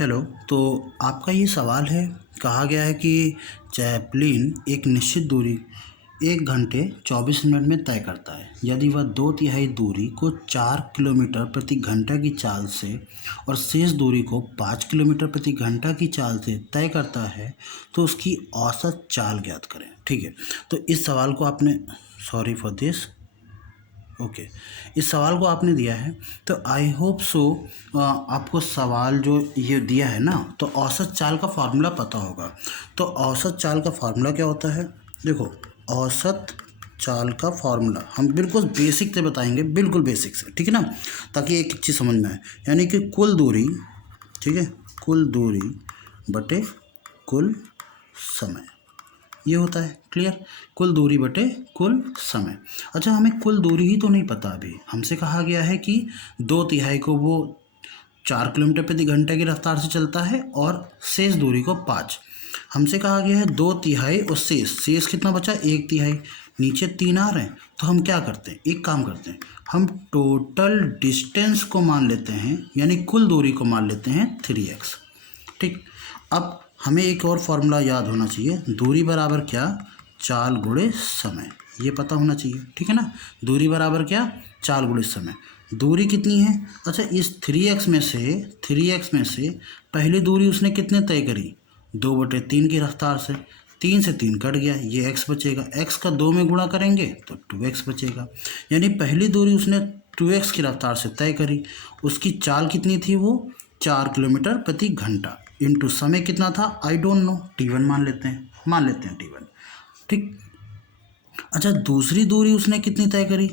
Hello. तो आपका ये सवाल है, कहा गया है कि चैपलिन एक निश्चित दूरी 1 घंटे 24 मिनट में तय करता है। यदि वह 2/3 दूरी को 4 किलोमीटर प्रति घंटा की चाल से और शेष दूरी को 5 किलोमीटर प्रति घंटा की चाल से तय करता है तो उसकी औसत चाल ज्ञात करें। ठीक है, तो इस सवाल को आपने सॉरी फॉर दिस ओके इस सवाल को आपने दिया है, तो आई होप सो आपको सवाल जो ये दिया है ना, तो औसत चाल का फार्मूला पता होगा। तो औसत चाल का फार्मूला क्या होता है? देखो, औसत चाल का फार्मूला हम बिल्कुल बेसिक से बताएंगे, बिल्कुल बेसिक से, ठीक है ना, ताकि एक चीज़ समझ में आए। यानी कि कुल दूरी, ठीक है, कुल दूरी बटे कुल समय, ये होता है। क्लियर? कुल दूरी बटे कुल समय। अच्छा, हमें कुल दूरी ही तो नहीं पता अभी। हमसे कहा गया है कि 2/3 को वो 4 किलोमीटर प्रति घंटे की रफ्तार से चलता है और शेष दूरी को 5। हमसे कहा गया है 2/3 और शेष कितना बचा? 1/3। नीचे 3 आ रहे हैं, तो हम क्या करते हैं, एक काम करते हैं, हम टोटल डिस्टेंस को मान लेते हैं, यानी कुल दूरी को मान लेते हैं 3x। ठीक, अब हमें एक और फार्मूला याद होना चाहिए, दूरी बराबर क्या? चाल गुणे समय, ये पता होना चाहिए। ठीक है ना, दूरी बराबर क्या? चाल गुणे समय। दूरी कितनी है? अच्छा, इस 3x में से पहली दूरी उसने कितने तय करी? 2/3 की रफ्तार से। 3 से 3 कट गया, ये x बचेगा। x का 2 में गुणा करेंगे तो 2x बचेगा। यानी पहली दूरी उसने 2x की रफ्तार से तय करी। उसकी चाल कितनी थी? वो 4 किलोमीटर प्रति घंटा। इंटू समय कितना था? आई डोंट नो, t1 मान लेते हैं t1। ठीक। अच्छा, दूसरी दूरी उसने कितनी तय करी?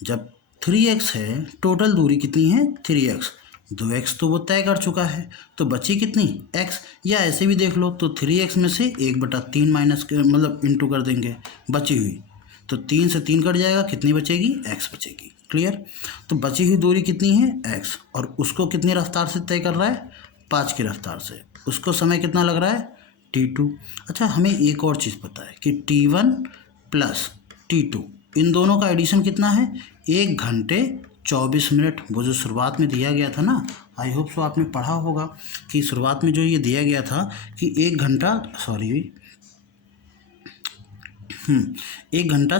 जब 3x है, टोटल दूरी कितनी है? 3x। 2x तो वो तय कर चुका है, तो बची कितनी? x। या ऐसे भी देख लो, तो 3x में से 1/3 माइनस मतलब इंटू कर देंगे, बची हुई, तो 3 से 3 कट जाएगा, कितनी बचेगी? x बचेगी। क्लियर? तो बची हुई दूरी कितनी है? x। और उसको कितनी रफ्तार से तय कर रहा है? 5 की रफ्तार से। उसको समय कितना लग रहा है? t2। अच्छा, हमें एक और चीज़ पता है कि t1 प्लस t2, इन दोनों का एडिशन कितना है? 1 घंटे 24 मिनट। वो जो शुरुआत में दिया गया था ना, आई होप सो आपने पढ़ा होगा कि शुरुआत में जो ये दिया गया था कि 1 घंटा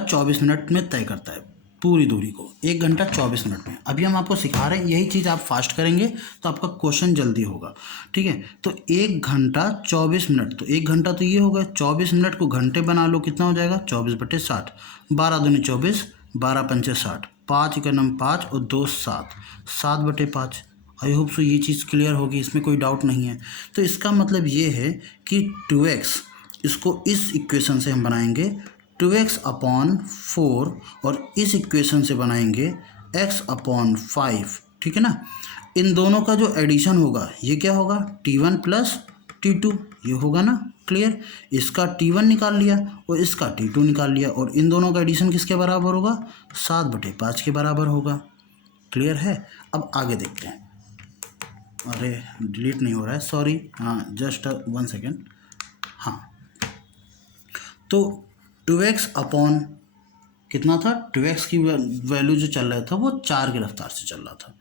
24 मिनट में तय करता है पूरी दूरी को, 1 घंटा 24 मिनट में। अभी हम आपको सिखा रहे हैं, यही चीज़ आप फास्ट करेंगे तो आपका क्वेश्चन जल्दी होगा। ठीक है, तो 1 घंटा 24 मिनट, तो 1 घंटा तो ये होगा, 24 मिनट को घंटे बना लो, कितना हो जाएगा? 24/60। 12 दूनी 24, 12 पंचे 60, 5 का नम 5 और 2 7, 7/5। आई होप सो ये चीज़ क्लियर होगी, इसमें कोई डाउट नहीं है। तो इसका मतलब ये है कि 2x, इसको इस इक्वेशन से हम बनाएंगे 2x/4 और इस इक्वेशन से बनाएंगे x/5। ठीक है ना, इन दोनों का जो एडिशन होगा ये क्या होगा? t1 प्लस t2, ये होगा ना। क्लियर? इसका t1 निकाल लिया और इसका t2 निकाल लिया, और इन दोनों का एडिशन किसके बराबर होगा? 7/5 के बराबर होगा। क्लियर है? अब आगे देखते हैं। अरे डिलीट नहीं हो रहा है, सॉरी, हाँ जस्ट 1 सेकेंड। हाँ, तो 2x अपॉन कितना था? 2x की वैल्यू जो चल रहा था वो 4 की रफ्तार से चल रहा था,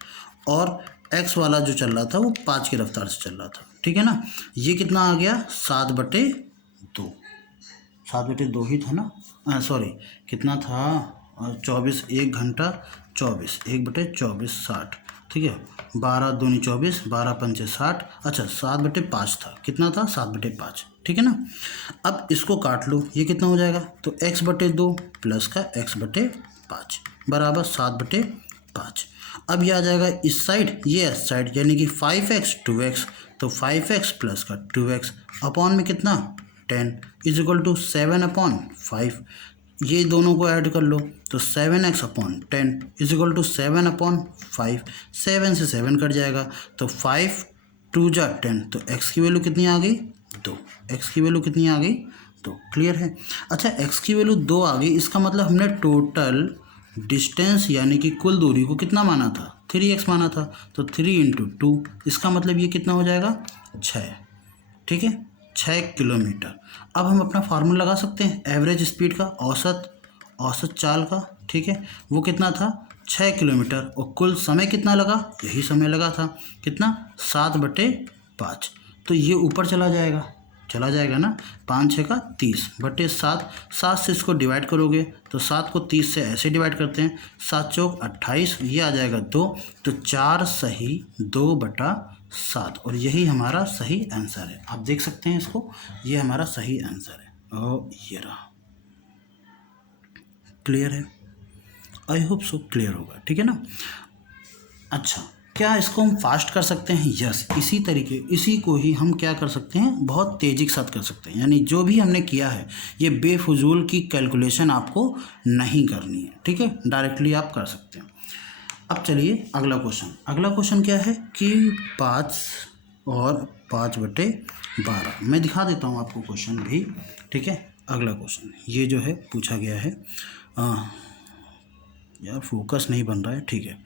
और x वाला जो चल रहा था वो 5 की रफ्तार से चल रहा था। ठीक है ना, ये कितना आ गया? 7/2। 7/2 ही था ना, सॉरी, कितना था? 24, 1 घंटा 24, 1/24 60। ठीक है, 12 दूनी 24, 12 पंचे 60। अच्छा, 7/5 था, कितना था? 7/5। ठीक है ना, अब इसको काट लो, ये कितना हो जाएगा? तो x/2 प्लस का x/5 बराबर 7/5। अब ये आ जाएगा इस साइड, ये इस साइड, यानी कि 5x 2x, तो 5x प्लस का 2x अपॉन में कितना? 10 इज इक्वल टू 7/5। ये दोनों को ऐड कर लो, तो 7x/10 इज इक्वल टू 7/5। 7 से 7 कट जाएगा, तो 5 2 जा 10, तो x की वैल्यू कितनी आ गई? 2। x की वैल्यू कितनी आ गई? 2। क्लियर है? अच्छा, x की वैल्यू 2 आ गई, इसका मतलब हमने टोटल डिस्टेंस यानी कि कुल दूरी को कितना माना था? 3x माना था, तो 3 × 2, इसका मतलब ये कितना हो जाएगा? 6। ठीक है, 6 किलोमीटर। अब हम अपना फार्मूला लगा सकते हैं एवरेज स्पीड का, औसत चाल का। ठीक है, वो कितना था? 6 किलोमीटर। और कुल समय कितना लगा? यही समय लगा था, कितना? 7/5। 5, तो ये ऊपर चला जाएगा ना। 5 6 का 30 बटे 7, 7 से इसको डिवाइड करोगे तो 7 को 30 से ऐसे डिवाइड करते हैं, 7 चौक 28, ये आ जाएगा 2, तो 4 सही 2/7, और यही हमारा सही आंसर है। आप देख सकते हैं इसको, ये हमारा सही आंसर है और ये रहा। क्लियर है? आई होप सो क्लियर होगा, ठीक है ना। अच्छा, क्या इसको हम फास्ट कर सकते हैं? यस, इसी को ही हम क्या कर सकते हैं, बहुत तेज़ी के साथ कर सकते हैं। यानी जो भी हमने किया है ये बेफजूल की कैलकुलेशन आपको नहीं करनी है, ठीक है, डायरेक्टली आप कर सकते हैं। अब चलिए अगला क्वेश्चन क्या है कि 5 और 5/12। मैं दिखा देता हूँ आपको क्वेश्चन भी, ठीक है। अगला क्वेश्चन ये जो है पूछा गया है, यार फोकस नहीं बन रहा है, ठीक है।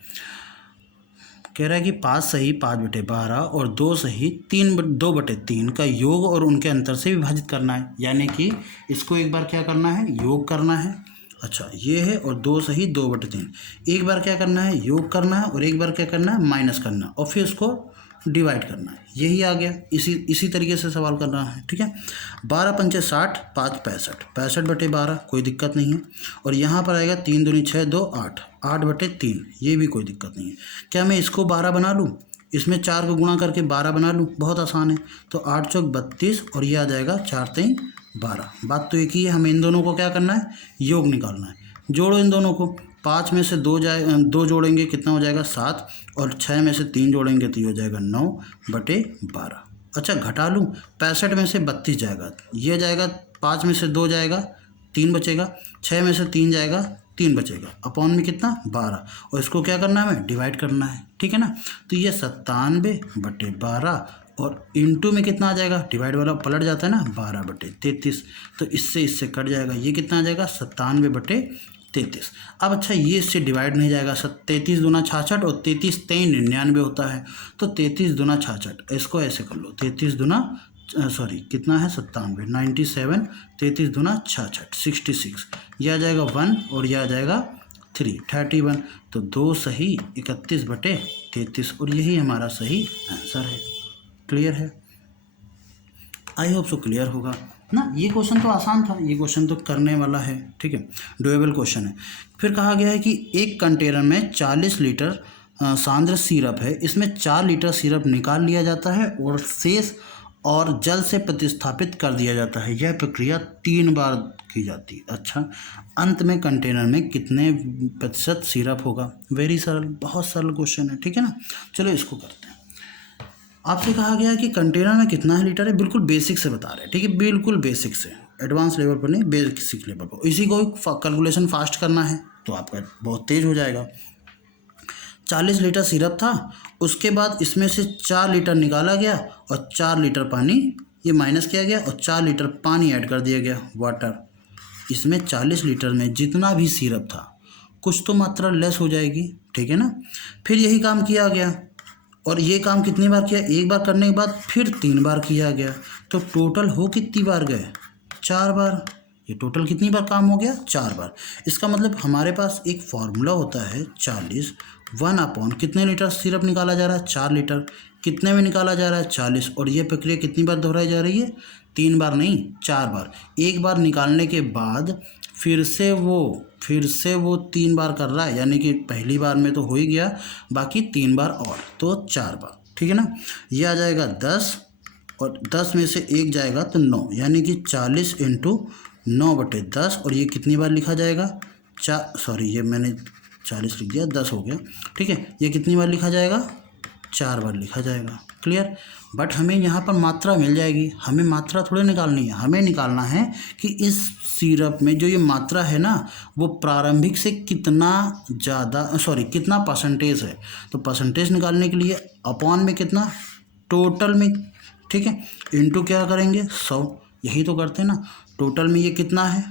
कह रहा है कि 5 सही 5/12 और 2 सही 2/3 का योग और उनके अंतर से विभाजित करना है। यानी कि इसको एक बार क्या करना है, योग करना है। अच्छा, ये है, और 2 सही 2/3, एक बार क्या करना है, योग करना है, और एक बार क्या करना है, माइनस करना है, और फिर उसको डिवाइड करना है। यही आ गया, इसी तरीके से सवाल करना है, ठीक है। 12 पंचे 60, 5 65, 65/12, कोई दिक्कत नहीं है। और यहाँ पर आएगा 3 दूनी 6, 2 8, 8/3, ये भी कोई दिक्कत नहीं है। क्या मैं इसको 12 बना लूँ, इसमें 4 को गुणा करके 12 बना लूँ? बहुत आसान है। तो 8 चौक 32, और ये आ जाएगा 4 3 12। बात तो एक ही है, हमें इन दोनों को क्या करना है, योग निकालना है। जोड़ो इन दोनों को, 5 में से 2 जोड़ेंगे कितना हो जाएगा, 7, और 6 में से 3 जोड़ेंगे तो ये हो जाएगा 9/12। अच्छा, घटा लूँ, 65 में से 32 जाएगा, ये जाएगा, 5 में से 2 जाएगा, 3 बचेगा, 6 में से 3 जाएगा, 3 बचेगा, अपॉन में कितना, 12, और इसको क्या करना है, हमें डिवाइड करना है, ठीक है ना। तो ये 97/12, और इंटू में कितना आ जाएगा, डिवाइड वाला पलट जाता है ना, 12/33, तो इससे कट जाएगा, ये कितना आ जाएगा, 97/33। अब अच्छा, ये इससे डिवाइड नहीं जाएगा, 33 दूना 66, और 33 3 99 होता है, तो 33 दूना 66, इसको ऐसे कर लो, 33 दूना कितना है, 97, 33 दूना 66, 66, यह आ जाएगा 1, और यह आ जाएगा 3, 31, तो 2 सही 31/33, और यही हमारा सही आंसर है। क्लियर है? आई होप सो क्लियर होगा ना। ये क्वेश्चन तो आसान था, ये क्वेश्चन तो करने वाला है, ठीक है, डुएबल क्वेश्चन है। फिर कहा गया है कि एक कंटेनर में 40 लीटर सांद्र सिरप है, इसमें 4 लीटर सिरप निकाल लिया जाता है और शेष और जल से प्रतिस्थापित कर दिया जाता है। यह प्रक्रिया 3 बार की जाती है। अच्छा, अंत में कंटेनर में कितने प्रतिशत सिरप होगा? वेरी सरल, बहुत सरल क्वेश्चन है, ठीक है ना। चलो इसको करते हैं। आपसे कहा गया है कि कंटेनर में कितना लीटर है, बिल्कुल बेसिक से बता रहे हैं, ठीक है, बिल्कुल बेसिक से, एडवांस लेवल पर नहीं, बेसिक लेवल पर। इसी को कैलकुलेशन फास्ट करना है तो आपका बहुत तेज हो जाएगा। 40 लीटर सिरप था, उसके बाद इसमें से 4 लीटर निकाला गया और 4 लीटर पानी ये माइनस किया गया और 4 लीटर पानी ऐड कर दिया गया, वाटर। इसमें 40 लीटर में जितना भी सिरप था कुछ तो मात्रा लेस हो जाएगी, ठीक है ना। फिर यही काम किया गया, और ये काम कितनी बार किया, एक बार करने के बाद फिर 3 बार किया गया, तो टोटल हो कितनी बार गए, 4 बार। ये टोटल कितनी बार काम हो गया, 4 बार। इसका मतलब हमारे पास एक फॉर्मूला होता है 40, 1 कितने लीटर सिरप निकाला जा रहा है, 4 लीटर, कितने में निकाला जा रहा है, 40, और ये प्रक्रिया कितनी बार दोहराई जा रही है, 3 बार नहीं, 4 बार। एक बार निकालने के बाद फिर से वो 3 बार कर रहा है, यानी कि पहली बार में तो हो ही गया, बाकी 3 बार और, तो 4 बार, ठीक है ना। ये आ जाएगा 10, और 10 में से 1 जाएगा तो 9, यानी कि 40 × 9/10, और ये कितनी बार लिखा जाएगा, ये मैंने 40 लिख दिया, 10 हो गया, ठीक है। ये कितनी बार लिखा जाएगा, 4 बार लिखा जाएगा। क्लियर? बट हमें यहाँ पर मात्रा मिल जाएगी, हमें मात्रा थोड़ी निकालनी है, हमें निकालना है कि इस सिरप में जो ये मात्रा है ना, वो प्रारंभिक से कितना परसेंटेज है। तो परसेंटेज निकालने के लिए अपॉन में कितना, टोटल में, ठीक है, इंटू क्या करेंगे, 100, यही तो करते हैं ना। टोटल में ये कितना है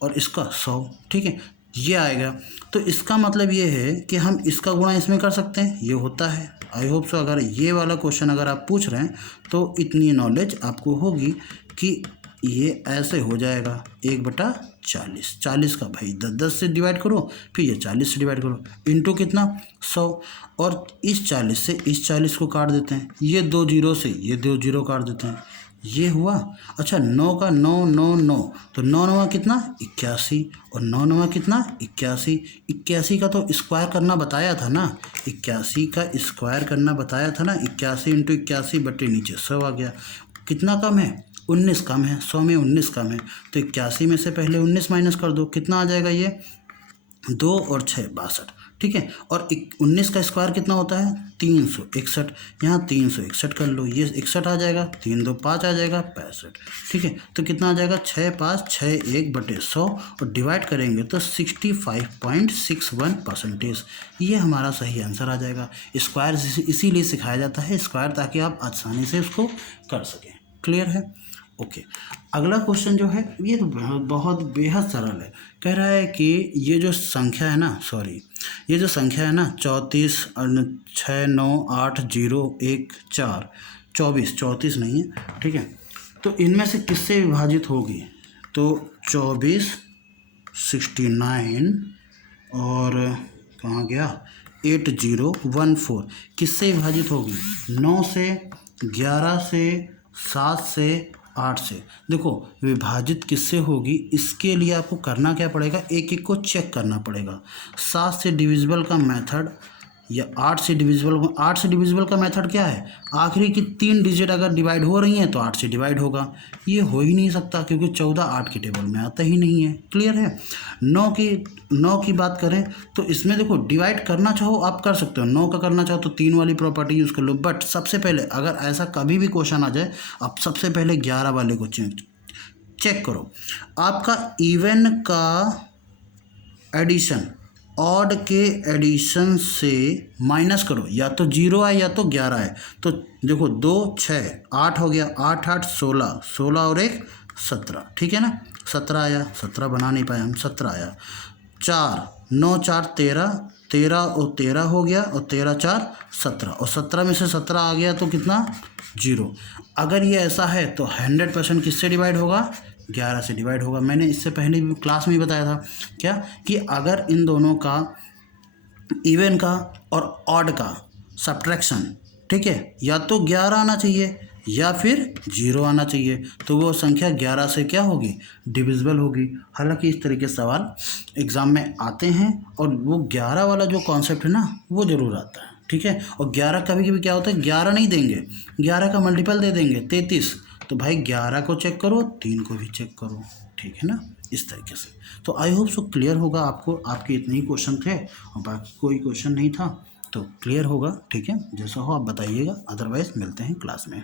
और इसका 100, ठीक है, ये आएगा। तो इसका मतलब ये है कि हम इसका गुणा इसमें कर सकते हैं, ये होता है। आई होप सो अगर ये वाला क्वेश्चन अगर आप पूछ रहे हैं तो इतनी नॉलेज आपको होगी कि ये ऐसे हो जाएगा 1/40। 40 का भाई 10 से डिवाइड करो, फिर ये 40 से डिवाइड करो, इंटू कितना 100। और इस 40 से इस 40 को काट देते हैं, ये 2 जीरो से ये 2 जीरो काट देते हैं, ये हुआ। अच्छा 9 का 9 9 9, तो 9 9 कितना 81, और 9 9 कितना 81। 81 का तो स्क्वायर करना बताया था ना, 81 का स्क्वायर करना बताया था ना। 81 इंटू 81 बटे नीचे 100 आ गया। कितना कम है 19 कम है, 100 में 19 कम है, तो 81 में से पहले 19 माइनस कर दो, कितना आ जाएगा ये 2 और 6 62, ठीक है। और 19 का स्क्वायर कितना होता है 361, यहाँ 361 कर लो, ये 61 आ जाएगा, 3 2 5 आ जाएगा 65, ठीक है। तो कितना आ जाएगा 6 5 6 1 बटे 100, और डिवाइड करेंगे तो 65.61%। ये हमारा सही आंसर आ जाएगा। स्क्वायर इसीलिए सिखाया जाता है स्क्वायर, ताकि आप आसानी से उसको कर सकें। क्लियर है? ओके। अगला क्वेश्चन जो है ये तो बहुत बेहद सरल है। कह रहा है कि ये जो संख्या है ना, ये जो संख्या है ना 34 6 9 8 0 1 4 24 नहीं है, ठीक है। तो इनमें से किससे विभाजित होगी? तो 24 69 और कहाँ गया 8014 किससे विभाजित होगी? 9 से, 11 से, 7 से, 8 से। देखो विभाजित किससे होगी, इसके लिए आपको करना क्या पड़ेगा, एक एक को चेक करना पड़ेगा। 7 से डिविजिबल का मेथड या 8 से डिविजिबल का मेथड क्या है, आखिरी की 3 डिजिट अगर डिवाइड हो रही हैं तो 8 से डिवाइड होगा। ये हो ही नहीं सकता क्योंकि 14 8 के टेबल में आता ही नहीं है। क्लियर है? 9 की बात करें तो इसमें देखो डिवाइड करना चाहो आप कर सकते हो, 9 का करना चाहो तो 3 वाली प्रॉपर्टी यूज़ कर लो। बट सबसे पहले अगर ऐसा कभी भी क्वेश्चन आ जाए, आप सबसे पहले 11 वाले को चेक करो। आपका इवन का एडिशन ऑड के एडिशन से माइनस करो, या तो 0 आए या तो 11 आए। तो देखो 2 6 8 हो गया, 8 8 16 16 और 1 17, ठीक है ना। 17 आया, 17 बना नहीं पाए हम, 17 आया। 4 9 4 13 13 और 13 हो गया, और 13 4 17, और 17 में से 17 आ गया तो कितना 0। अगर ये ऐसा है तो 100% किससे डिवाइड होगा, 11 से डिवाइड होगा। मैंने इससे पहले भी क्लास में ही बताया था क्या, कि अगर इन दोनों का इवन का और ऑड का सब्ट्रैक्शन, ठीक है, या तो 11 आना चाहिए या फिर 0 आना चाहिए, तो वो संख्या 11 से क्या होगी, डिविजिबल होगी। हालांकि इस तरीके से सवाल एग्ज़ाम में आते हैं, और वो 11 वाला जो कॉन्सेप्ट है ना वो ज़रूर आता है, ठीक है। और 11 कभी कभी क्या होता है 11 नहीं देंगे, 11 का मल्टीपल दे देंगे 33, तो भाई 11 को चेक करो, 3 को भी चेक करो, ठीक है ना, इस तरीके से। तो आई होप सो क्लियर होगा आपको। आपके इतने ही क्वेश्चन थे और बाकी कोई क्वेश्चन नहीं था, तो क्लियर होगा, ठीक है। जैसा हो आप बताइएगा, अदरवाइज़ मिलते हैं क्लास में।